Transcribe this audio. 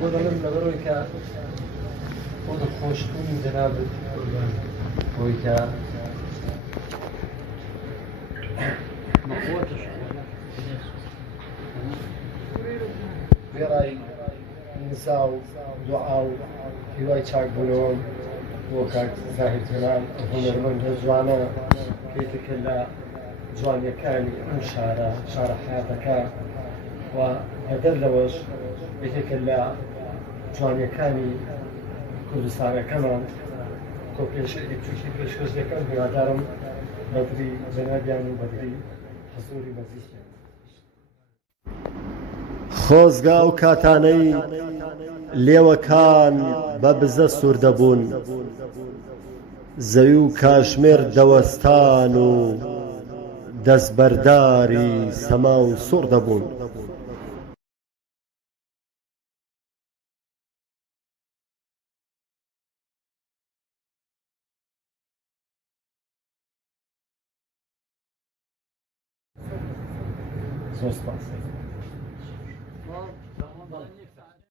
بۆ دەڵێم لەبەرەوەی کە بۆ دڵخۆشبوونی جەنابەت بۆی کە وێڕای نزا و دوعا و هیوای چاکبوونەوەم بۆ کاک زاهید جەلال هونەرمەندە جوانە پێتەکە لە جوانیەکانی ئەم شارە شارە حیاتەکە و هەدەر لەوەش یەکێکە لە جوانیەکانی کوردستانەکەمان تۆ پێشێکی پێشکەش دەکەم هیوادارم بەدری جەنابیان و بەدری حەزوری بەزیستیان خۆزگا و کاتانەی لێوەکان بە بزە سوور دەبوون زەوی و کاشمێر دەوەستان و دەستبەرداری سەما و سوڕ دەبوون زۆر سپاس